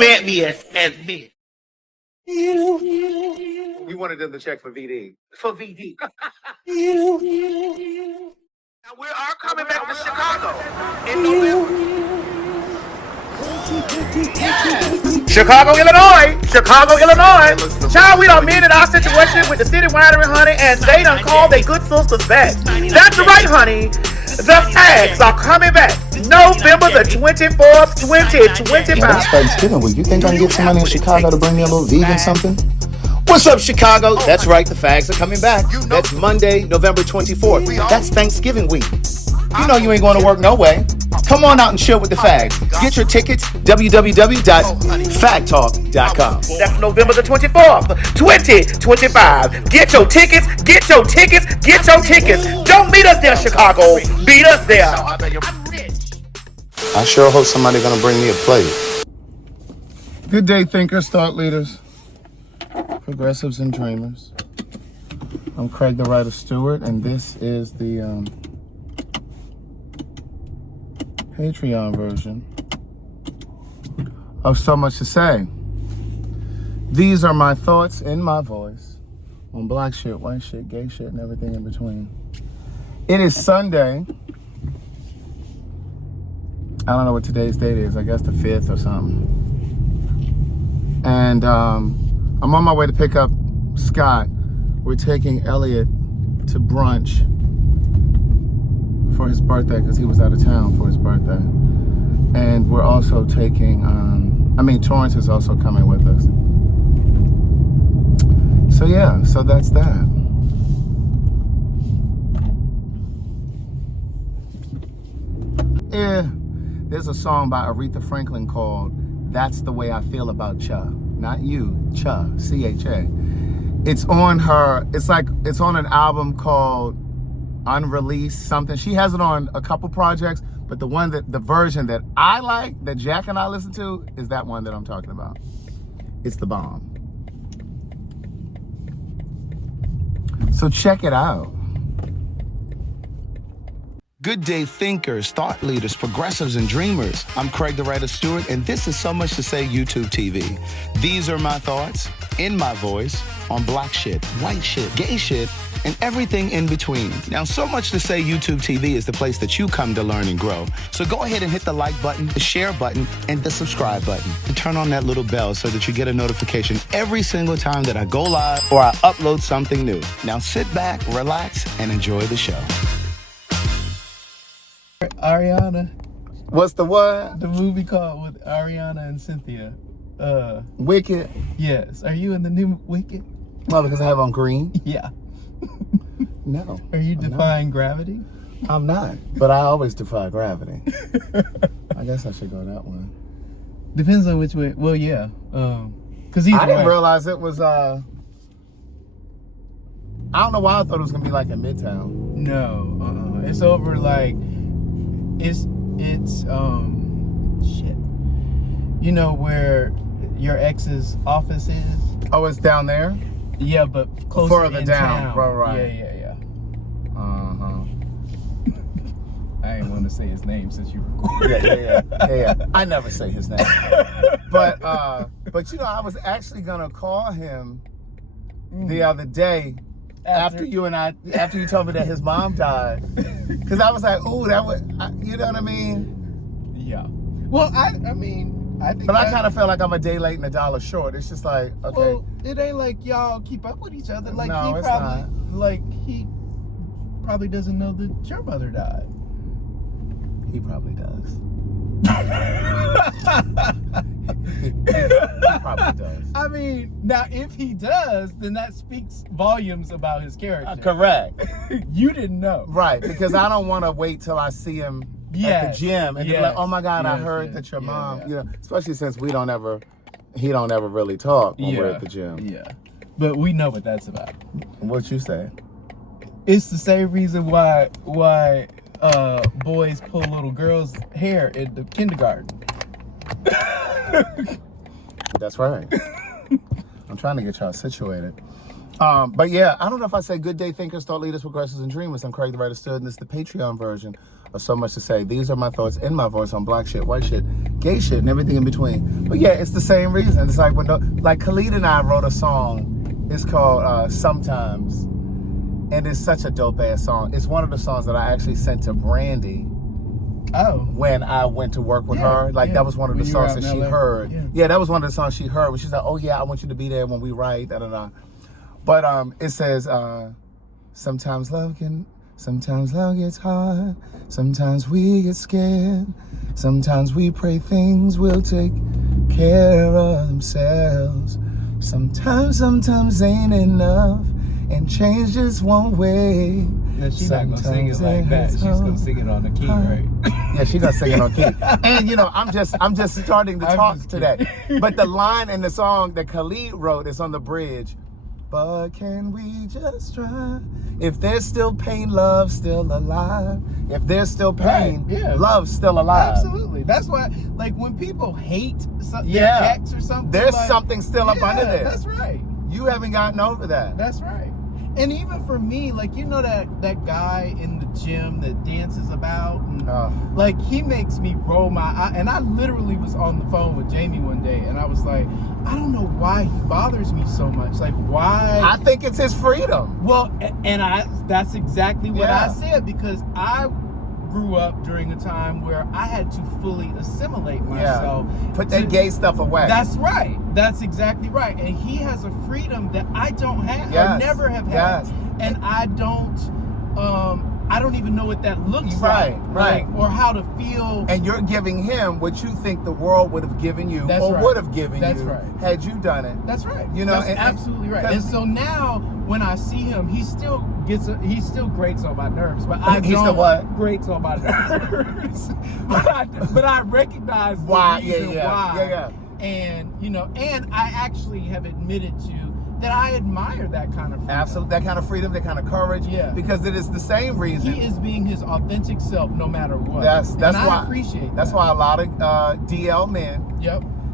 meant me as me. You wanted them to check for VD. For VD. Now we are coming back to Chicago in November. Chicago, Illinois. Chicago, Illinois. Child, we done mended our situation with the city winery, honey, and they done called their good sisters back. That's right, honey. The Fags are coming back November the 24th, 2025. Yeah, that's Thanksgiving week. You think I can get somebody in Chicago to bring me a little vegan something? What's up, Chicago? That's right, the Fags are coming back. That's Monday, November 24th. That's Thanksgiving week. You know you ain't going to work no way. Come on out and chill with the Fags. Get your tickets, www.fagtalk.com. That's November the 24th, 2025. Get your tickets, get your tickets, get your tickets. Don't meet us there, Chicago. Beat us there. I sure hope somebody's going to bring me a plate. Good day, thinkers, thought leaders, progressives, and dreamers. I'm Craig the Writer Stewart, and this is the Patreon version of So Much to Say. These are my thoughts in my voice on black shit, white shit, gay shit, and everything in between. It is Sunday. I don't know what today's date is. I guess the 5th or something. And I'm on my way to pick up Scott. We're taking Elliott to brunch for his birthday because he was out of town for his birthday. And we're also taking, Torrance is also coming with us. So yeah, so that's that. There's a song by Aretha Franklin called That's the Way I Feel About Cha. Not you, Cha, C-H-A. It's on an album called Unreleased something. She has it on a couple projects, but the version that I like, that Jack and I listen to, is that one that I'm talking about. It's the bomb. So check it out. Good day, thinkers, thought leaders, progressives, and dreamers. I'm Craig the Writer Stewart, and this is So Much to Say YouTube TV. These are my thoughts, in my voice, on black shit, white shit, gay shit, and everything in between. Now, So Much to Say YouTube TV is the place that you come to learn and grow. So go ahead and hit the like button, the share button, and the subscribe button. And turn on that little bell so that you get a notification every single time that I go live or I upload something new. Now sit back, relax, and enjoy the show. Ariana. What's the what? The movie called with Ariana and Cynthia. Wicked? Yes. Are you in the new Wicked? Well, because I have on green? Yeah. No. Are you defying gravity? I'm not, but I always defy gravity. I guess I should go that one. Depends on which way. Well, yeah. Because I didn't realize it was, I don't know why I thought it was going to be like in Midtown. No. It's over like, it's shit. You know where your ex's office is? Oh, it's down there? Yeah, but closer further down. town. Right. Yeah. Uh-huh. I ain't want to say his name since you recorded. Yeah. I never say his name. But you know, I was actually gonna call him the other day after you told me that his mom died, because I was like, ooh, that would, you know what I mean? Yeah. Well, I think. But I kind of feel like I'm a day late and $1 short. It's just like, okay. Well, it ain't like y'all keep up with each other. Like No, he it's probably, not. like he doesn't know that your mother died. He probably does. He probably does. I mean, now if he does, then that speaks volumes about his character. Correct. You didn't know. Right, because I don't want to wait till I see him at the gym and be like, oh my God, I heard that your mom, you know, especially since he don't ever really talk when we're at the gym. Yeah. But we know what that's about. What you say? It's the same reason why boys pull little girls' hair in the kindergarten. That's right. I'm trying to get y'all situated. But yeah, I don't know if I say good day thinkers, thought leaders, progressives, and dreamers. I'm Craig the Writer Stewart, and this is the Patreon version So much to say. These are my thoughts in my voice on black shit, white shit, gay shit, and everything in between. But yeah, it's the same reason. It's like like Khalid and I wrote a song. It's called Sometimes. And it's such a dope ass song. It's one of the songs that I actually sent to Brandy. Oh. When I went to work with her. Like that was one of the songs that she heard. Yeah, that was one of the songs she heard when she's like, oh yeah, I want you to be there when we write, da da da. But it says, sometimes love gets hard. Sometimes we get scared. Sometimes we pray things will take care of themselves. Sometimes ain't enough, and change just won't wait. Yeah, she's not gonna sing it like that. She's gonna sing it on the key, right? Yeah, she's gonna sing it on key. And you know, I'm just starting to talk today. But the line in the song that Khalid wrote is on the bridge. But can we just try? If there's still pain, love's still alive. If there's still pain, love's still alive. Absolutely. That's why, like, when people hate something, their ex or something, there's like, something still up under there. That's right. You haven't gotten over that. That's right. And even for me, like, you know that guy in the gym that dances about? And, like, he makes me roll my eye. And I literally was on the phone with Jamie one day, and I was like, I don't know why he bothers me so much. Like, why? I think it's his freedom. Well, and that's exactly what I said, because I grew up during a time where I had to fully assimilate myself. Put that gay stuff away. That's right. That's exactly right. And he has a freedom that I don't have. I never have had. And I don't even know what that looks like. Right. Or how to feel. And you're giving him what you think the world would have given you would have given you had you done it. That's right. You know, that's absolutely right. And so now when I see him, he still grates on my nerves, but I don't grates on my nerves. but I recognize the reason why. Yeah. And you know, and I actually have admitted to that I admire that kind of freedom. Absolutely, that kind of freedom, that kind of courage. Yeah. Because it is the same reason. He is being his authentic self no matter what. That's why I appreciate that. That's why a lot of DL men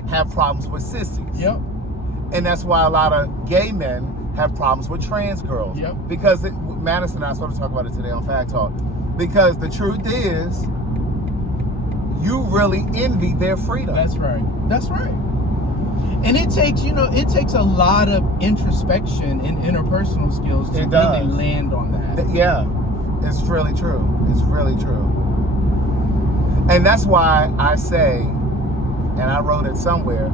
have problems with sissies. Yep. And that's why a lot of gay men have problems with trans girls. Yep. Because Madison and I sort of talk about it today on Fact Talk. Because the truth is, you really envy their freedom. That's right. That's right. And it takes a lot of introspection and interpersal skills to really land on that. Yeah, it's really true. It's really true. And that's why I say, and I wrote it somewhere,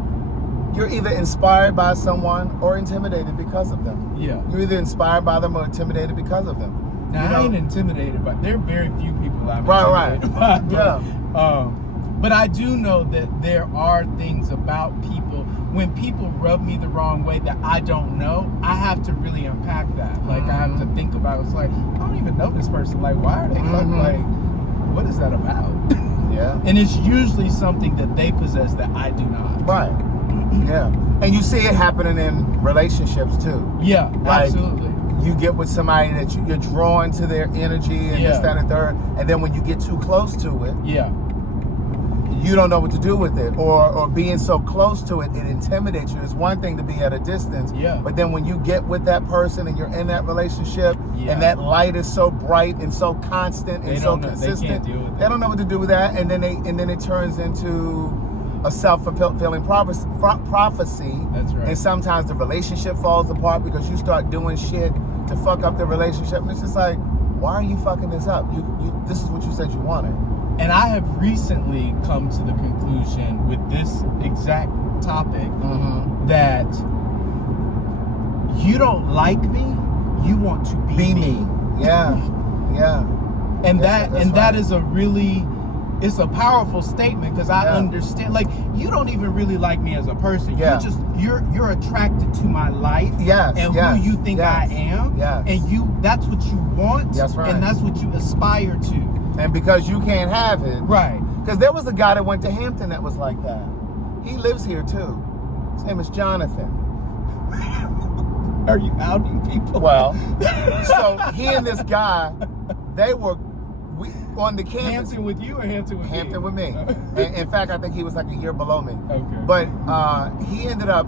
you're either inspired by someone or intimidated because of them. Yeah. You're either inspired by them or intimidated because of them. Now, I ain't intimidated by, there are very few people I'm intimidated by. But, but I do know that there are things about people, when people rub me the wrong way that I don't know, I have to really unpack that. Like, I have to think about it. It's like, I don't even know this person. Like, why are they fucking, like, what is that about? Yeah. And it's usually something that they possess that I do not. Right. Yeah. And you see it happening in relationships too. Yeah, like, absolutely. You get with somebody that you're drawn to their energy and this, that, and third. And then when you get too close to it, you don't know what to do with it, or being so close to it, it intimidates you. It's one thing to be at a distance, but then when you get with that person and you're in that relationship, and that light is so bright and so constant and so consistent, they don't know what to do with that, and then it turns into a self-fulfilling prophecy. That's right. And sometimes the relationship falls apart because you start doing shit to fuck up the relationship. And it's just like, why are you fucking this up? You this is what you said you wanted. And I have recently come to the conclusion with this exact topic that you don't like me, you want to be me. Yeah. And that is a really, it's a powerful statement, because I understand, like, you don't even really like me as a person. You're attracted to my life and who you think I am. And that's what you want. That's right. And that's what you aspire to. And because you can't have it. Right. Because there was a guy that went to Hampton that was like that. He lives here too. His name is Jonathan. Are you outing people? Well, so he and this guy, they were on the campus. Hampton with you or Hampton with me? Hampton with me. In fact, I think he was like a year below me. Okay. But he ended up,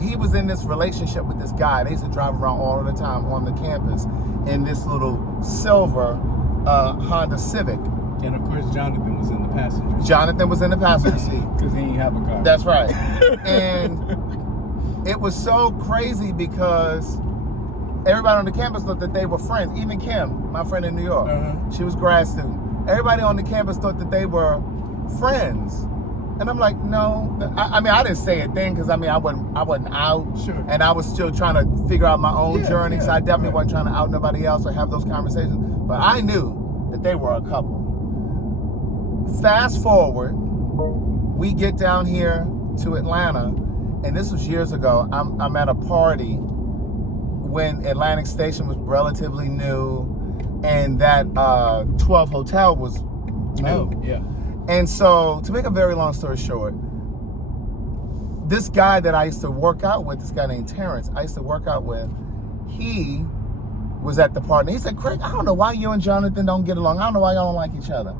he was in this relationship with this guy. They used to drive around all the time on the campus in this little silver Honda Civic. And of course, Jonathan was in the passenger seat. Jonathan was in the passenger seat. Because he didn't have a car. That's right. And it was so crazy because everybody on the campus thought that they were friends. Even Kim, my friend in New York, she was grad student. Everybody on the campus thought that they were friends. And I'm like, no. I mean, I didn't say a thing because I wasn't out. Sure. And I was still trying to figure out my own journey. So I definitely right. wasn't trying to out nobody else or have those conversations. But I knew that they were a couple. Fast forward, we get down here to Atlanta, and this was years ago. I'm at a party when Atlantic Station was relatively new, and that 12 Hotel was new. Oh, yeah. And so, to make a very long story short, this guy that I used to work out with, this guy named Terrence, I used to work out with, he was at the party. He said, Craig, I don't know why you and Jonathan don't get along. I don't know why y'all don't like each other.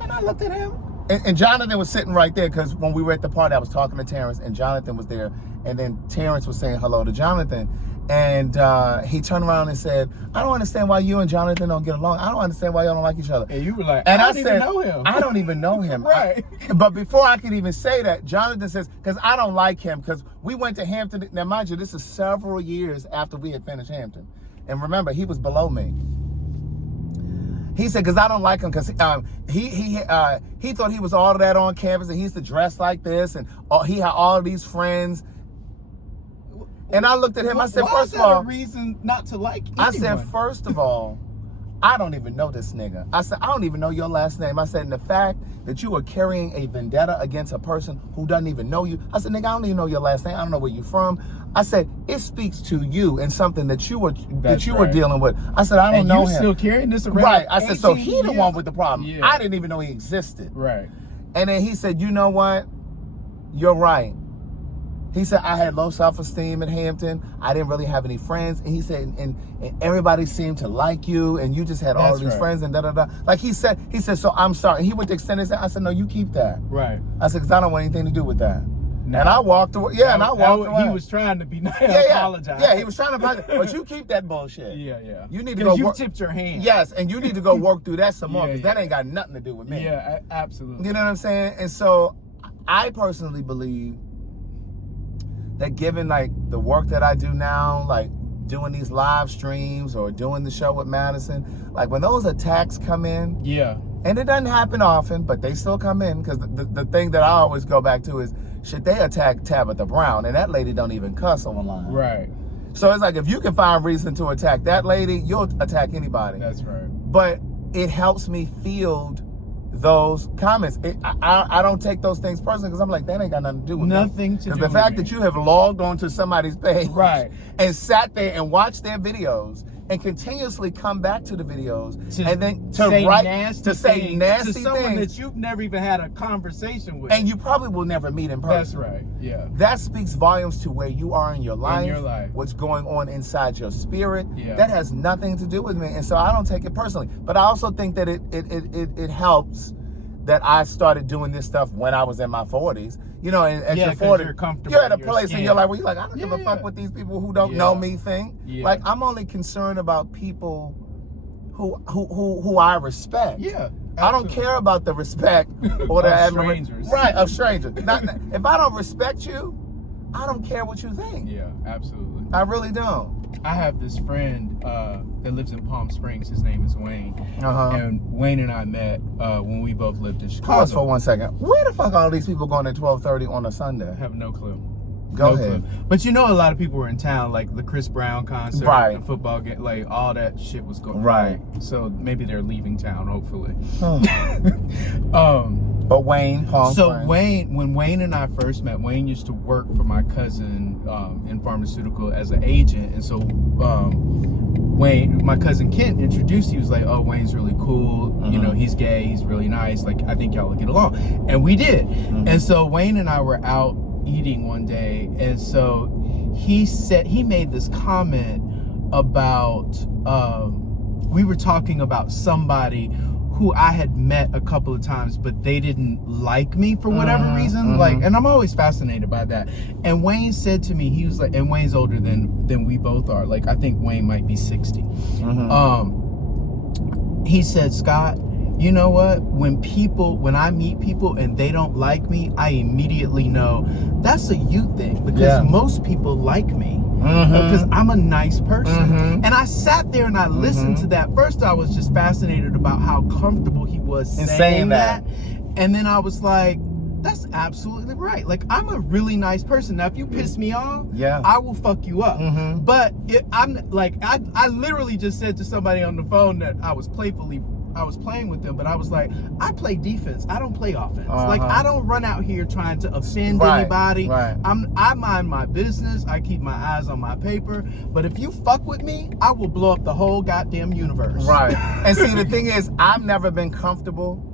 And I looked at him, and Jonathan was sitting right there because when we were at the party, I was talking to Terrence, and Jonathan was there. And then Terrence was saying hello to Jonathan. And he turned around and said, I don't understand why you and Jonathan don't get along. I don't understand why y'all don't like each other. And you were like, and I don't even know him. I don't even know him. Right. But before I could even say that, Jonathan says, because I don't like him, because we went to Hampton. Now, mind you, this is several years after we had finished Hampton. And remember, he was below me. He said, because I don't like him, because he thought he was all of that on campus, and he used to dress like this, and he had all of these friends. And I looked at him, I said, first of all, a reason not to like anyone? I said, first of all, I don't even know this nigga. I said, I don't even know your last name. I said, and the fact that you are carrying a vendetta against a person who doesn't even know you. I said, nigga, I don't even know your last name. I don't know where you're from. I said, it speaks to you and something that you were dealing with. I said, I don't know him. You're still carrying this around? Right. I said, so he the one with the problem. Yeah. I didn't even know he existed. Right. And then he said, you know what? You're right. He said, I had low self-esteem at Hampton. I didn't really have any friends. And he said, and everybody seemed to like you, and you just had all of these friends and da-da-da. Like he said, so I'm sorry. And he went to extend his hand. I said, no, you keep that. Right. I said, because I don't want anything to do with that. No. And I walked away. Yeah, I walked away. He was trying to be nice. Apologize. Yeah, he was trying to apologize. But you keep that bullshit. Yeah. You need to go work. You tipped your hand. Yes, and you need to go work through that some more, because that ain't got nothing to do with me. Yeah, absolutely. You know what I'm saying? And so I personally believe that given like the work that I do now, like doing these live streams or doing the show with Madison, like when those attacks come in, and it doesn't happen often, but they still come in, because the thing that I always go back to is, should they attack Tabitha Brown? And that lady don't even cuss online. Right. So it's like, if you can find reason to attack that lady, you'll attack anybody. That's right. But it helps me field those comments. I don't take those things personally, because I'm like, that ain't got nothing to do with me. Nothing to do with the fact that you have logged onto somebody's page, right, and sat there and watched their videos and continuously come back to the videos and then to say write nasty to say things nasty to someone things that you've never even had a conversation with, and you probably will never meet in person. That's right. Yeah. That speaks volumes to where you are in your life, what's going on inside your spirit. Yeah. That has nothing to do with me, and so I don't take it personally. But I also think that it helps that I started doing this stuff when I was in my 40s. You know, and as you're 40, you're at a place in your life where you're like, I don't give a fuck what these people who don't know me think. Yeah. Like, I'm only concerned about people who I respect. Yeah. Absolutely. I don't care about the respect or the admiration. Right, of strangers. If I don't respect you, I don't care what you think. Yeah, absolutely. I really don't. I have this friend that lives in Palm Springs. His name is Wayne. And Wayne and I met when we both lived in Chicago. Pause for 1 second. Where the fuck are all these people going at 12:30 on a Sunday? I have no clue. Go ahead. Clue. But you know, a lot of people were in town, like the Chris Brown concert, the football game, like all that shit was going on. Right. So maybe they're leaving town, hopefully. But Wayne, Palm Springs. When Wayne and I first met, Wayne used to work for my cousin in pharmaceutical as an agent, and so Wayne, my cousin Kent, introduced. He was like, "Oh, Wayne's really cool. You know, he's gay. He's really nice. Like, I think y'all will get along." And we did. And so Wayne and I were out eating one day, and so he made this comment about we were talking about somebody who I had met a couple of times, but they didn't like me for whatever reason. Like, and I'm always fascinated by that. And Wayne said to me, he was like, and Wayne's older than we both are. Like, I think Wayne might be 60. he said, Scott, you know what? When I meet people and they don't like me, I immediately know that's a you thing, because most people like me because I'm a nice person. And I sat there and I listened to that. First, I was just fascinated about how comfortable he was saying that. And then I was like, that's absolutely right. Like, I'm a really nice person. Now, if you piss me off, I will fuck you up. But I'm like, I literally just said to somebody on the phone that I was playing with them, but I was like, I play defense. I don't play offense. Like, I don't run out here trying to offend anybody. I mind my business. I keep my eyes on my paper. But if you fuck with me, I will blow up the whole goddamn universe. And see, the thing is, I've never been comfortable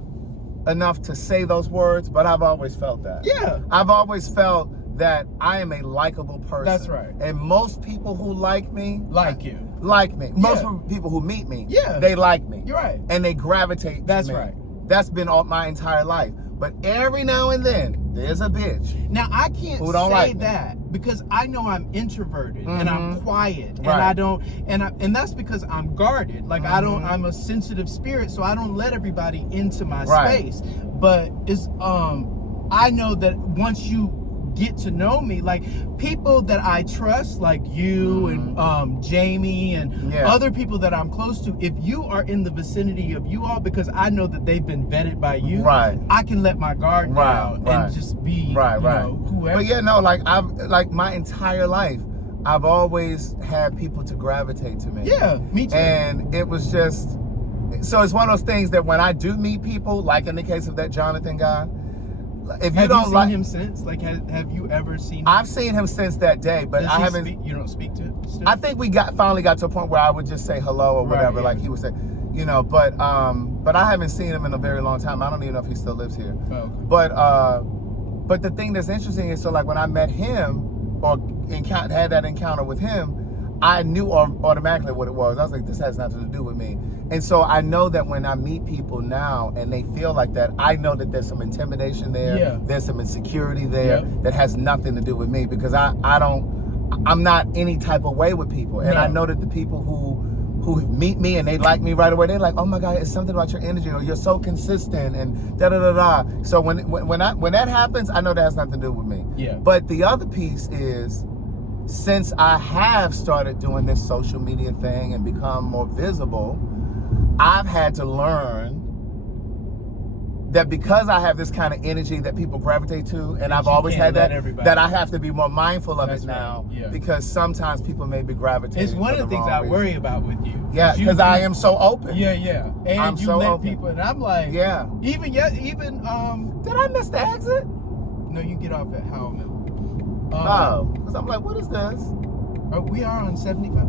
enough to say those words, but I've always felt that. I've always felt that I am a likable person. That's right. And most people who like me like you. Like me. Most people who meet me, they like me. You're right. And they gravitate to me. Right. That's been all my entire life. But every now and then, there's a bitch. Now, I can't say like that because I know I'm introverted and I'm quiet and I don't, and that's because I'm guarded. Like, I'm a sensitive spirit, so I don't let everybody into my space. But it's, I know that once you get to know me, like people that I trust, like you and Jamie and other people that I'm close to, if you are in the vicinity of you all, because I know that they've been vetted by you, I can let my guard down and just be you know, whoever. But I've my entire life, I've always had people to gravitate to me. Me too. And it was just, so it's one of those things that when I do meet people, like in the case of that Jonathan guy, if you don't like him since, like, have you ever seen him? I've seen him since that day, but I haven't. You don't speak to him still? I think we finally got to a point where I would just say hello or whatever, like he would say, you know. But I haven't seen him in a very long time. I don't even know if he still lives here. Oh, okay. But the thing that's interesting is, so like when I met him or had that encounter with him, I knew automatically what it was. I was like, this has nothing to do with me. And so I know that when I meet people now and they feel like that, I know that there's some intimidation there. There's some insecurity there that has nothing to do with me, because I'm not any type of way with people. And I know that the people who meet me and they like me right away, they're like, oh my God, it's something about your energy, or you're so consistent and da-da-da-da. So when that happens, I know that has nothing to do with me. But the other piece is, since I have started doing this social media thing and become more visible, I've had to learn that because I have this kind of energy that people gravitate to, and I've always had that I have to be more mindful of it now, because sometimes people may be gravitating. It's one of the things I worry about with you. Because I am so open. And I'm you so let open. people, and I'm like, even did I miss the exit? No, you get off at Howell Mill. Because I'm like, what is this? We are on 75.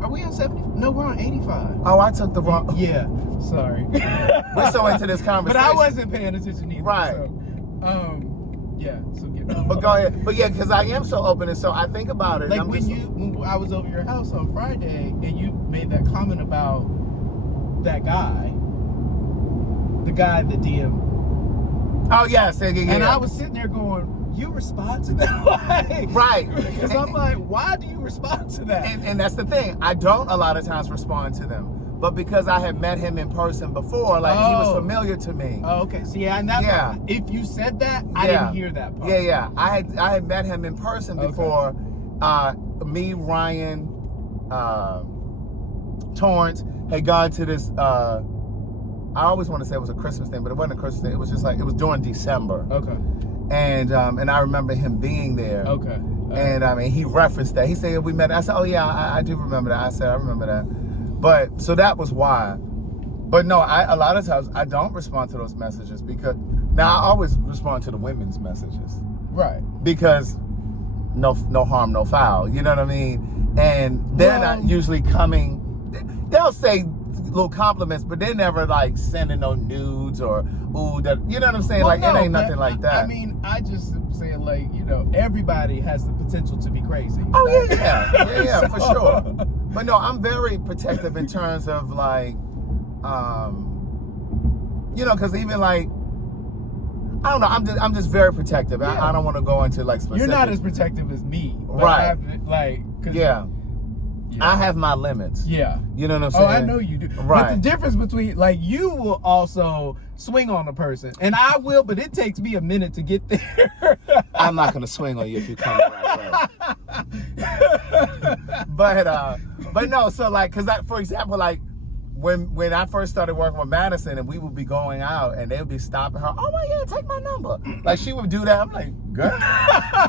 Are we on 75? No, we're on 85. Oh, I took the wrong. Sorry. We're so into this conversation. But I wasn't paying attention either. Right. So get off. But go ahead. But because I am so open, and so I think about it. Like when I was over your house on Friday, and you made that comment about that guy, the guy that DM. Oh yes, And I was sitting there going, you respond to that? Right. Because I'm like, why do you respond to that? And that's the thing. I don't a lot of times respond to them. But because I had met him in person before, like he was familiar to me. Oh, okay. So if you said that, I didn't hear that part. I had met him in person before. Me, Ryan, Torrance had gone to this I always want to say it was a Christmas thing, but it wasn't a Christmas thing. It was just like, it was during December. Okay. And I remember him being there. Okay. And he referenced that. He said, we met. I said, oh yeah, I do remember that. I said, I remember that. But so that was why. But no, a lot of times I don't respond to those messages, because now I always respond to the women's messages. Right. Because no harm, no foul. You know what I mean? And they're not usually coming. They'll say little compliments, but they're never like sending no nudes or that. You know what I'm saying? It ain't nothing like that. I mean, I just am saying, like, everybody has the potential to be crazy. Oh yeah, for sure. But no, I'm very protective in terms of like, because even like, I don't know, I'm just very protective. Yeah. I don't want to go into like specific. You're not as protective as me, right? I have my limits. Yeah. You know what I'm saying? Oh, I know you do. Right. But the difference between, like, you will also swing on a person, and I will, but it takes me a minute to get there. I'm not gonna swing on you if you come the right way. But no, so like, cause for example, like when I first started working with Madison and we would be going out and they would be stopping her, oh my God, take my number. Like she would do that. I'm like, girl.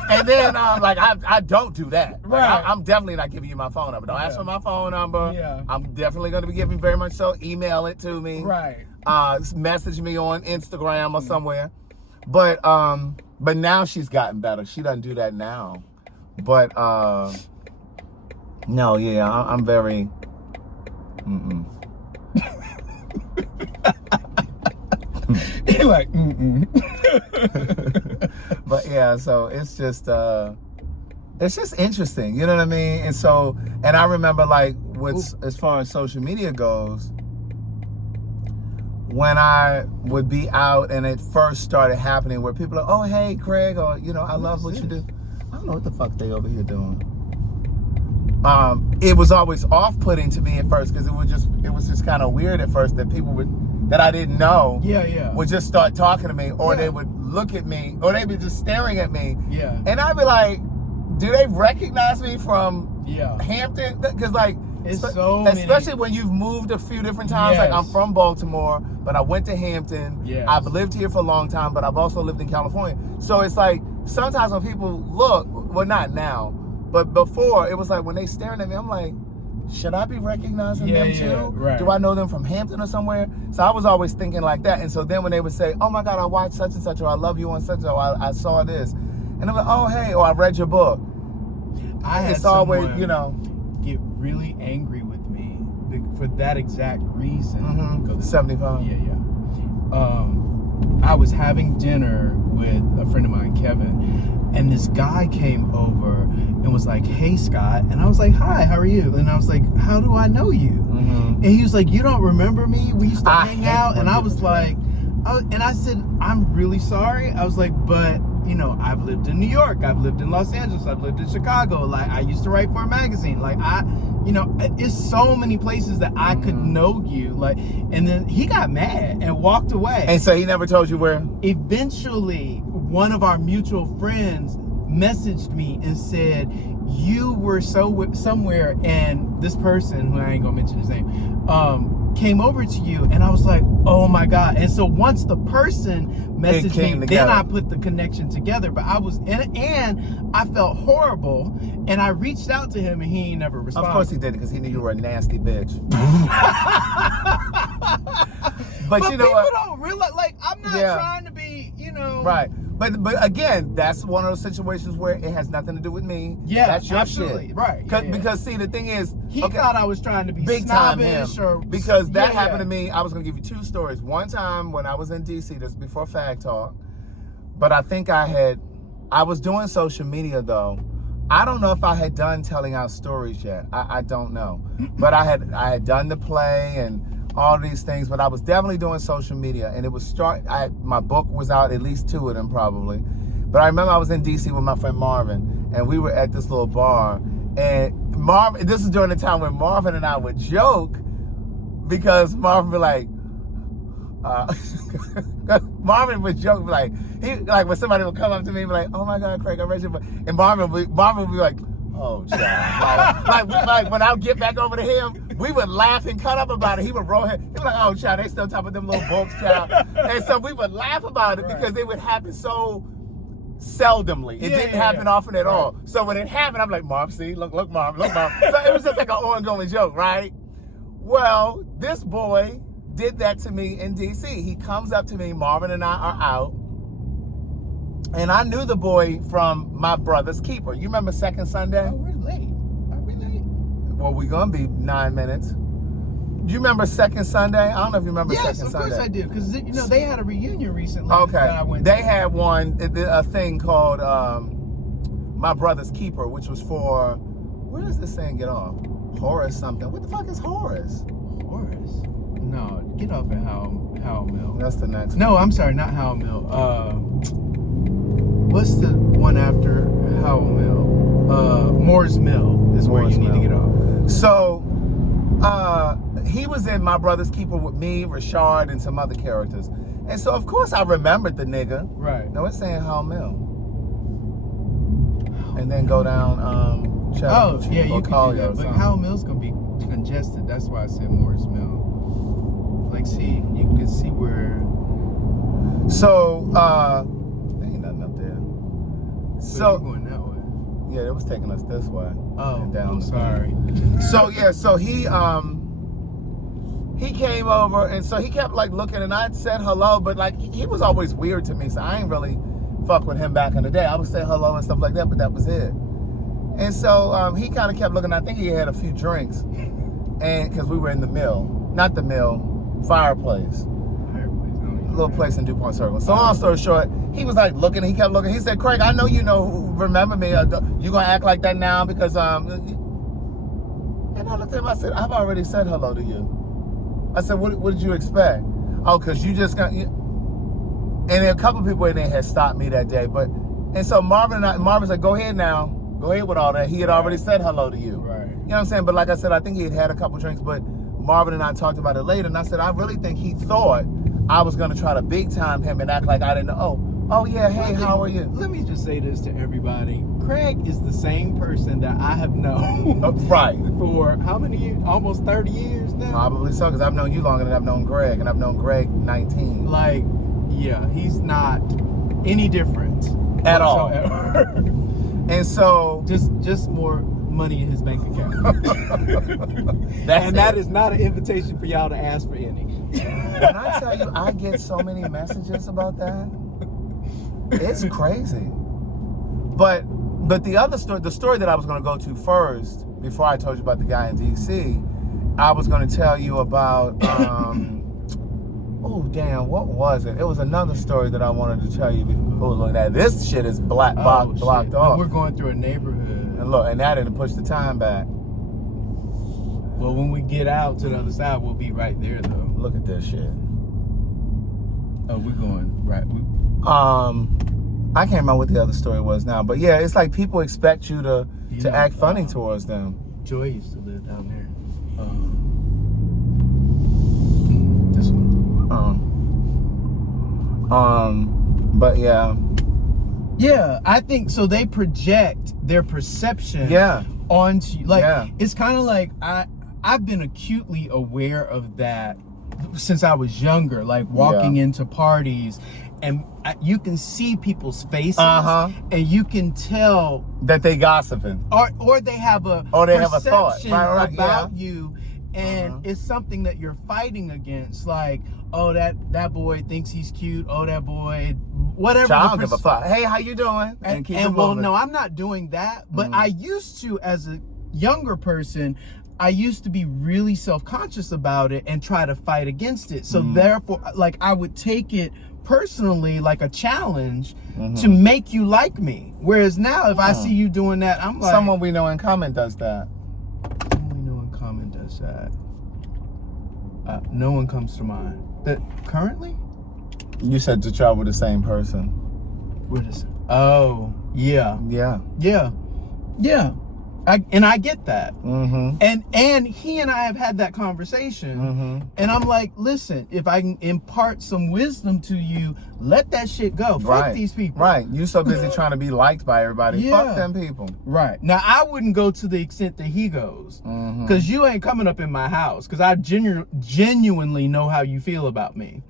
And then like I don't do that. Like, Right. I'm definitely not giving you my phone number. Don't ask for my phone number. Yeah. I'm definitely gonna be giving very much so. Email it to me. Right. Message me on Instagram or somewhere. But now she's gotten better. She doesn't do that now. But no, yeah, I'm very You're like, But yeah, so it's just interesting, you know what I mean? And so, and I remember like as far as social media goes, when I would be out and it first started happening where people are, oh hey Craig, or you know, I love what you do. I don't know what the fuck they over here doing. It was always off-putting to me at first because it was just kind of weird at first that people that I didn't know would just start talking to me, or they would look at me, or they'd be just staring at me. Yeah. And I'd be like, do they recognize me from Hampton? Because like, it's so many. Especially when you've moved a few different times. Like I'm from Baltimore, but I went to Hampton. Yes. I've lived here for a long time, but I've also lived in California. So it's like sometimes when people look, well, not now, but before, it was like when they staring at me, I'm like, should I be recognizing them too? Right. Do I know them from Hampton or somewhere? So I was always thinking like that. And so then when they would say, oh my God, I watched such and such, or I love you on such and such, or I saw this. And I'm like, oh, hey, or I read your book. It's always, you know. Get really angry with me for that exact reason. 75. Yeah. I was having dinner with a friend of mine, Kevin, and this guy came over and was like, hey Scott, and I was like, hi, how are you? And I was like, how do I know you? And he was like, you don't remember me? We used to hang out. And I was like, and I said, I'm really sorry. I was like, but you know, I've lived in New York, I've lived in Los Angeles, I've lived in Chicago, like I used to write for a magazine, like you know, it's so many places that I could know you, like, and then he got mad and walked away. And so he never told you where? Eventually, one of our mutual friends messaged me and said, you were somewhere, and this person, who I ain't gonna mention his name, came over to you, and I was like, oh my God. And so once the person messaged me, then I put the connection together. But I was and I felt horrible, and I reached out to him, and he ain't never responded. Of course he did, because he knew you were a nasty bitch. But you know people what? don't realize, like, I'm not trying to be, you know. Right. But again, that's one of those situations where it has nothing to do with me. Yeah, that's your absolutely. shit. Right. Because see, the thing is, He thought I was trying to be big time him. snobbish Because that happened to me. I was going to give you two stories. One time when I was in DC, this before Fag Talk, but I think I was doing social media though. I don't know if I had done telling out stories yet. I don't know. But I had done the play and all these things, but I was definitely doing social media, and it was my book was out, at least 2 of them probably. But I remember I was in DC with my friend Marvin, and we were at this little bar, and Marvin, this is during the time when Marvin and I would joke, because Marvin would be like, Marvin would joke, like when somebody would come up to me and be like, oh my God, Craig, I read your book, and Marvin would be like, oh, child. like when I would get back over to him, we would laugh and cut up about it. He would roll his, he'd be like, oh, child, they still talking about them little books, child. And so we would laugh about it because it would happen so seldomly. It didn't happen often at all. So when it happened, I'm like, Marv, see, look, Marv. So it was just like an ongoing joke, right? Well, this boy did that to me in DC. He comes up to me, Marvin and I are out, and I knew the boy from My Brother's Keeper. You remember Second Sunday? Oh, we're late. Are we late? Well, we're gonna be 9 minutes. Do you remember Second Sunday? I don't know if you remember Second Sunday. Yes, of course I do, because you know they had a reunion recently. Okay, that I went they to. had a thing called My Brother's Keeper, which was for, where does this saying get off? Horace something. What the fuck is Horace? Horace? No, get off at Howell Mill. That's the next No, I'm sorry, not Howell Mill. What's the one after Howell Mill? Moore's Mill is where Moore's you need to Mill. get off. So, he was in My Brother's Keeper with me, Rashard, and some other characters. And so, of course, I remembered the nigga. Right. No, it's saying Howell Mill. And then go down, Oh, yeah, you can do Collier that. or But something. Howell Mill's going to be congested. That's why I said Moore's Mill. Like, see, you can see where... So, there ain't nothing up there. So we're going that way. Yeah, it was taking us this way. Oh, and down I'm the- sorry. So yeah, so he came over and so he kept like looking and I said hello, but like he was always weird to me, so I ain't really fuck with him back in the day. I would say hello and stuff like that, but that was it. And so he kind of kept looking. I think he had a few drinks, and because we were in the mill, not the mill, fireplace. Little place in DuPont Circle. So long story short, he was like looking, he kept looking. He said, Craig, I know you remember me. You gonna act like that now because and I looked at him, I said, I've already said hello to you. I said, what did you expect? Oh, cause you just got and a couple people in there had stopped me that day. And so Marvin said, go ahead now. Go ahead with all that. He had already said hello to you. Right. You know what I'm saying? But like I said, I think he had a couple drinks, but Marvin and I talked about it later, and I said, I really think he thought I was going to try to big time him and act like I didn't know. Oh yeah, hey, how are you? Let me just say this to everybody. Craig is the same person that I have known Right. for how many years? Almost 30 years now? Probably so, because I've known you longer than I've known Greg, and I've known Greg 19. Like, yeah, he's not any different. At all. whatsoever. And so... Just more money in his bank account. That's that is not an invitation for y'all to ask for any. When I tell you, I get so many messages about that. It's crazy. But the other story, the story that I was going to go to first, before I told you about the guy in D.C., I was going to tell you about, oh, damn, what was it? It was another story that I wanted to tell you. Oh, look at that. This shit is blocked Shit. off. No, we're going through a neighborhood. And look, and that didn't push the time back. Well, when we get out to the other side, we'll be right there, though. Look at this shit. Oh, we're going right. I can't remember what the other story was now, but yeah, it's like people expect you to act funny towards them. Joy used to live down there. This one. But yeah. Yeah, I think so. They project their perception onto you. Like it's kind of like I've been acutely aware of that since I was younger. Like walking into parties, and you can see people's faces, and you can tell that they gossiping, or they have a perception about you. And it's something that you're fighting against, like, oh, that boy thinks he's cute. Oh, that boy, whatever. I don't give a fuck. Hey, how you doing? And well, no, I'm not doing that. But I used to, as a younger person, I used to be really self-conscious about it and try to fight against it. So therefore, like, I would take it personally, like a challenge to make you like me. Whereas now, if I see you doing that, I'm like, someone we know in common does that. That no one comes to mind. That currently? You said to travel with the same person. Oh, yeah. I get that. And he and I have had that conversation. And I'm like, listen, if I can impart some wisdom to you, let that shit go. Fuck these people. Right. You so busy trying to be liked by everybody. Fuck them people. Right. Now, I wouldn't go to the extent that he goes. Because you ain't coming up in my house. Because I genuinely know how you feel about me.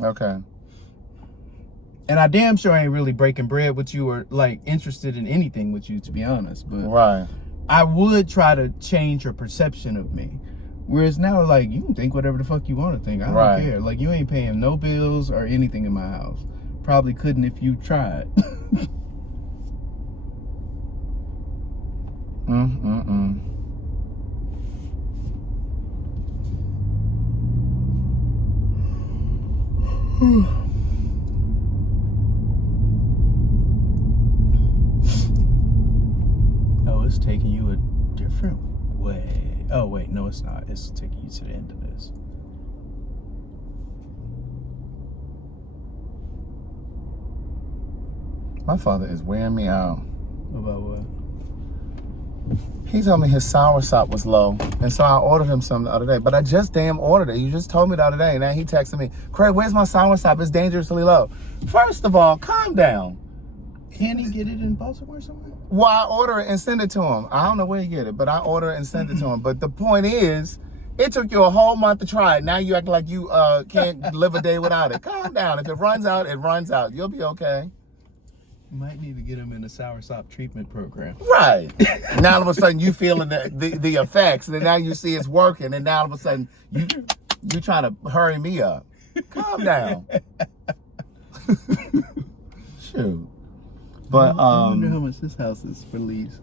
Okay. And I damn sure ain't really breaking bread with you or like interested in anything with you, to be honest. But I would try to change your perception of me. Whereas now, like, you can think whatever the fuck you want to think. I don't care. Like, you ain't paying no bills or anything in my house. Probably couldn't if you tried. Oh, it's taking you a different way. Oh, wait, no, it's not. It's taking you to the end of this. My father is wearing me out. About what? He told me his soursop was low, and so I ordered him some the other day. But I just damn ordered it. You just told me the other day, and now he texted me, Craig, where's my soursop? It's dangerously low. First of all, calm down. Can he get it in Baltimore somewhere? Well, I order it and send it to him. I don't know where you get it, but I order it and send it to him. But the point is, it took you a whole month to try it. Now you act like you can't live a day without it. Calm down. If it runs out, it runs out. You'll be okay. You might need to get him in a soursop treatment program. Right. Now all of a sudden you feeling the effects, and then now you see it's working, and now all of a sudden you trying to hurry me up. Calm down. Shoot. But I wonder how much this house is for lease.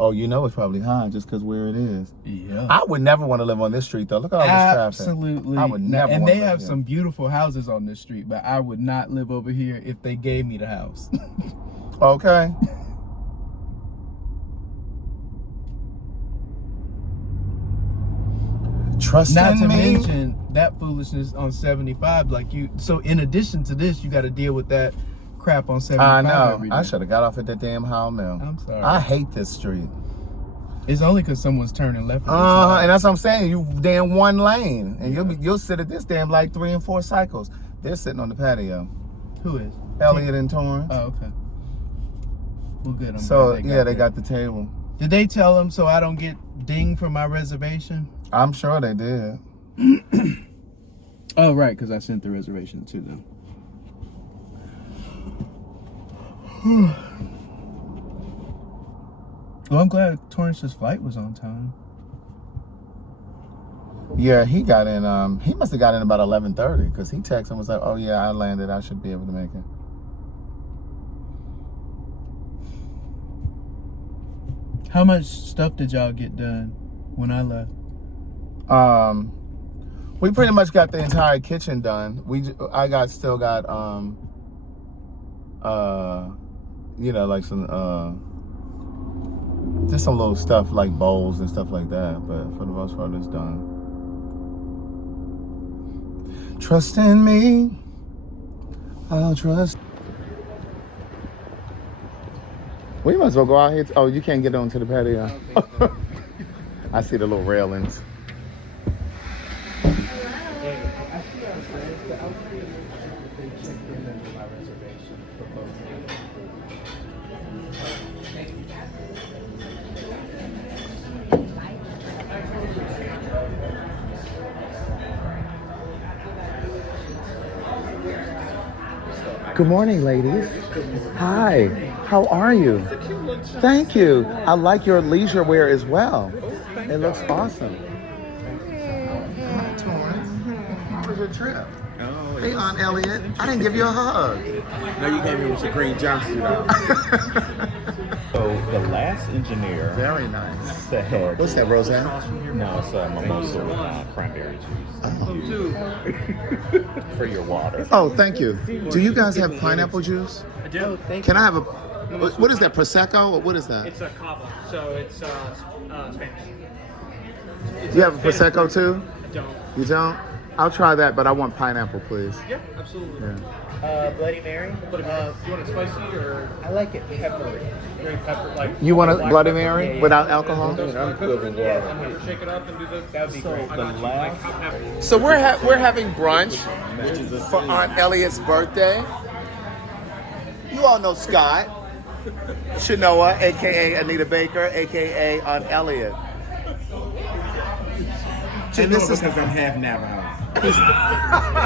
Oh, you know it's probably high just because where it is. Yeah. I would never want to live on this street though. Look at all this traffic. Absolutely. I would never. And want they to have live some beautiful houses on this street, but I would not live over here if they gave me the house. Okay. Trust Not in to me. mention that foolishness on 75. Like you, so in addition to this, you got to deal with that crap on 75. I know. every day. I should have got off at that damn Howell Mill. I'm sorry. I hate this street. It's only because someone's turning left. And that's what I'm saying. You damn one lane, and you'll sit at this damn like 3 and 4 cycles. They're sitting on the patio. Who is? Elliott and Torrance. Oh, okay. Well, good. I'm So glad they got the table. Did they tell them so I don't get dinged for my reservation? I'm sure they did. Oh, right, because I sent the reservation to them. Well, I'm glad Torrance's flight was on time. Yeah, he got in. He must have got in about 11:30 because he texted and was like, "Oh yeah, I landed. I should be able to make it." How much stuff did y'all get done when I left? We pretty much got the entire kitchen done. I still got like some just some little stuff like bowls and stuff like that, but for the most part it's done. Trust in me, I'll trust. We might as well go out here. Oh, you can't get onto the patio. I see the little railings. Good morning, ladies. Hi, how are you? Thank you. I like your leisure wear as well. It looks awesome. Hi, Torrance. How was your trip? Hey, Aunt Elliott. I didn't give you a hug. No, you came here with your green jumpsuit on. So the last engineer Very nice. said, What's that, Roseanne? no, it's a mimosa with cranberry juice for your water. Oh, thank you. Do you guys have pineapple juice? I do. Can I have a... What is that, Prosecco? Or what is that? It's a cava, so it's Spanish. You have a Prosecco too? I don't. You don't? I'll try that, but I want pineapple, please. Yeah, absolutely. Yeah. Bloody Mary. You want it spicy or I like it peppery. very pepper? Like You want a black Bloody pepper? Mary Yeah. without alcohol? I'm good with water. I'm gonna shake it up and do the. That would be great. I got you. Like half. So we're having brunch for Aunt Elliott's birthday. You all know Scott, Shanoa, aka Anita Baker, aka Aunt Elliott. And this is because I'm half Navajo.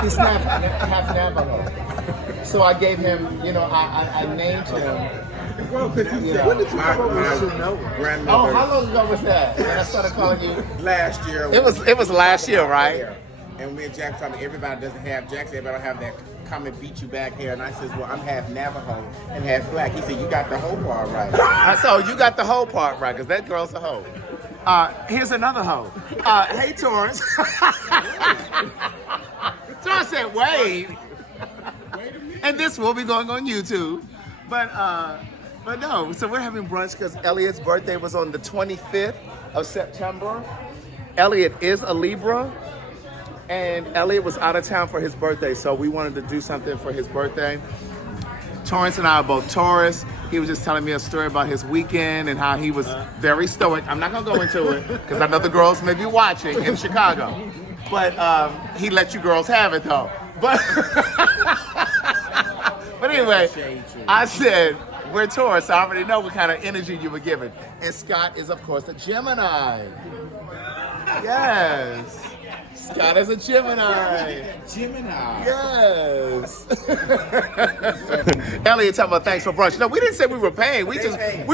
he's not half Navajo. So I gave him, I named him. Well, because he said, When did you my come up with Shanoa? grandmother Oh, how long ago was that? And I started calling you. last year. It was last year, right? And me and Jack told me everybody doesn't have Jack said everybody don't have that come and beat you back here. And I says, well, I'm half Navajo and half black. He said, you got the whole part right. So you got the whole part right, because that girl's a hoe. Here's another hoe. Hey, Torrance. Torrance said, wait. And this will be going on YouTube. But no, so we're having brunch because Elliott's birthday was on the 25th of September. Elliott is a Libra. And Elliott was out of town for his birthday, so we wanted to do something for his birthday. Torrance and I are both Taurus. He was just telling me a story about his weekend and how he was very stoic. I'm not gonna go into it because I know the girls may be watching in Chicago. But he let you girls have it though. But but anyway, I said, we're Taurus, so I already know what kind of energy you were giving. And Scott is, of course, a Gemini. Yes. Scott is a Gemini. Gemini. Yes. Elliott talking about thanks for brunch. No, we didn't say we were paying. We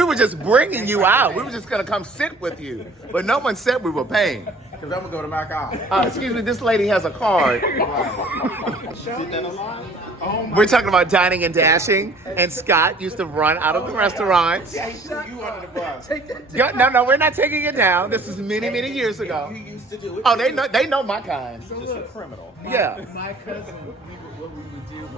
were just bringing you out. We were just gonna come sit with you. But no one said we were paying. Because I'm going to go to my car. Excuse me, this lady has a card. We're talking about dining and dashing, and Scott used to run out of the restaurants. You under the bus. No, we're not taking it down. This is many, many years ago. You used to do it. Oh, they know my kind. Just a criminal. Yeah. My cousin, what we would do,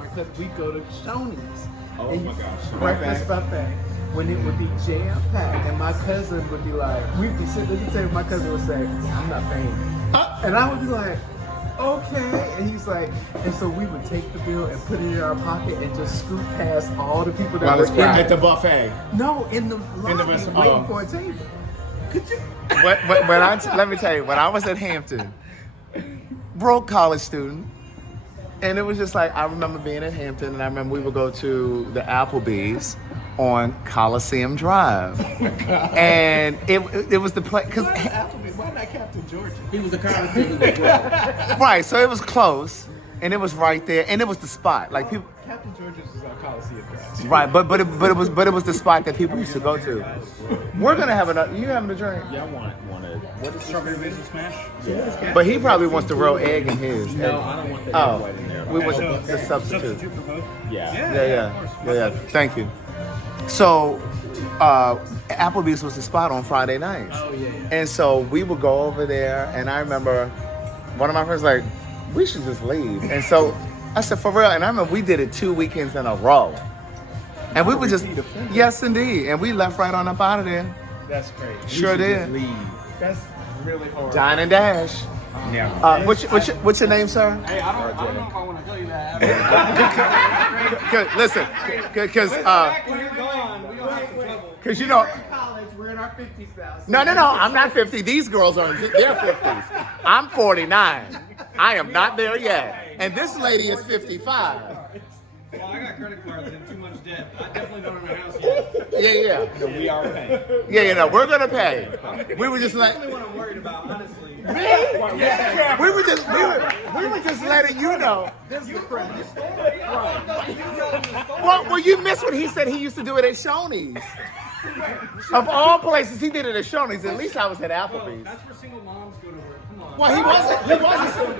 we'd go to Shoney's. Oh my gosh. Breakfast buffet. When it would be jam packed, and my cousin would be like, we'd be sitting, let me tell you, my cousin would say, I'm not paying. And I would be like, okay. And he's like, and so we would take the bill and put it in our pocket and just scoot past all the people that were At the buffet. No, in the lobby, restaurant. waiting for a table. Could you? Let me tell you, when I was at Hampton, broke college student, and it was just like, I remember being at Hampton, and I remember we would go to the Applebee's on Coliseum Drive. And it was the place, because Why not Captain Georgia? He was a connoisseur. right, so it was close, and it was right there, and it was the spot. Like people, Captain George's is on Coliseum Drive. right, but it was the spot that people used to go to. We're gonna have another. You having a drink? Yeah, I want what is Strawberry basil smash? But he probably wants the real egg in his. No, I don't want the egg Oh, white in there. we want the substitute. Substitute for both? Yeah. Yeah. Thank you. So, Applebee's was the spot on Friday nights. Oh, yeah. And so we would go over there, and I remember one of my friends like, we should just leave. And so I said, for real? And I remember we did it 2 weekends in a row. And we would just, yes, indeed. And we left right on up out of there. That's crazy. Sure did. That's really hard. Dine and dash. Yeah. What's your name, sir? Hey, I don't know if I want to tell you that. Listen, because When you're gone, we don't have some trouble. you know, College, we're in our 50s now. So no, I'm not 50. These girls are in their 50s. I'm 49. I am not there yet. And this lady is 55. Well, I got credit cards and too much debt. I definitely don't have my house yet. Yeah. So we are paying. Yeah, we're gonna pay. We were just like, That's what I'm worried about, honestly. we were just letting you know. Well, you missed what he said. He used to do it at Shoney's. Of all places, he did it at Shoney's. At least I was at Applebee's. That's where single moms go to work. Come on. Well,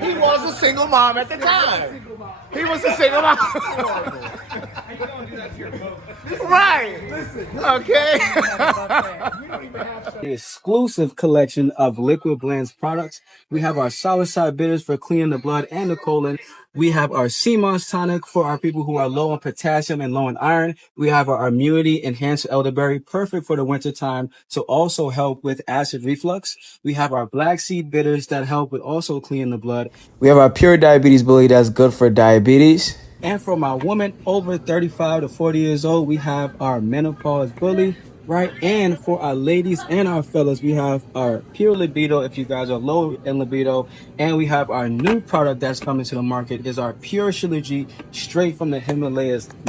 he was a single mom at the time. He was a single mom. You don't do that to your folks. Right. Okay. The exclusive collection of Liquid Blends products. We have our sourside bitters for cleaning the blood and the colon. We have our CMOS tonic for our people who are low on potassium and low on iron. We have our immunity enhanced elderberry, perfect for the winter time to also help with acid reflux. We have our black seed bitters that help with also cleaning the blood. We have our pure diabetes bully that's good for diabetes. And for my woman over 35 to 40 years old, we have our menopause bully, right? And for our ladies and our fellas, we have our pure libido if you guys are low in libido. And we have our new product that's coming to the market is our pure Shilajit straight from the Himalayas.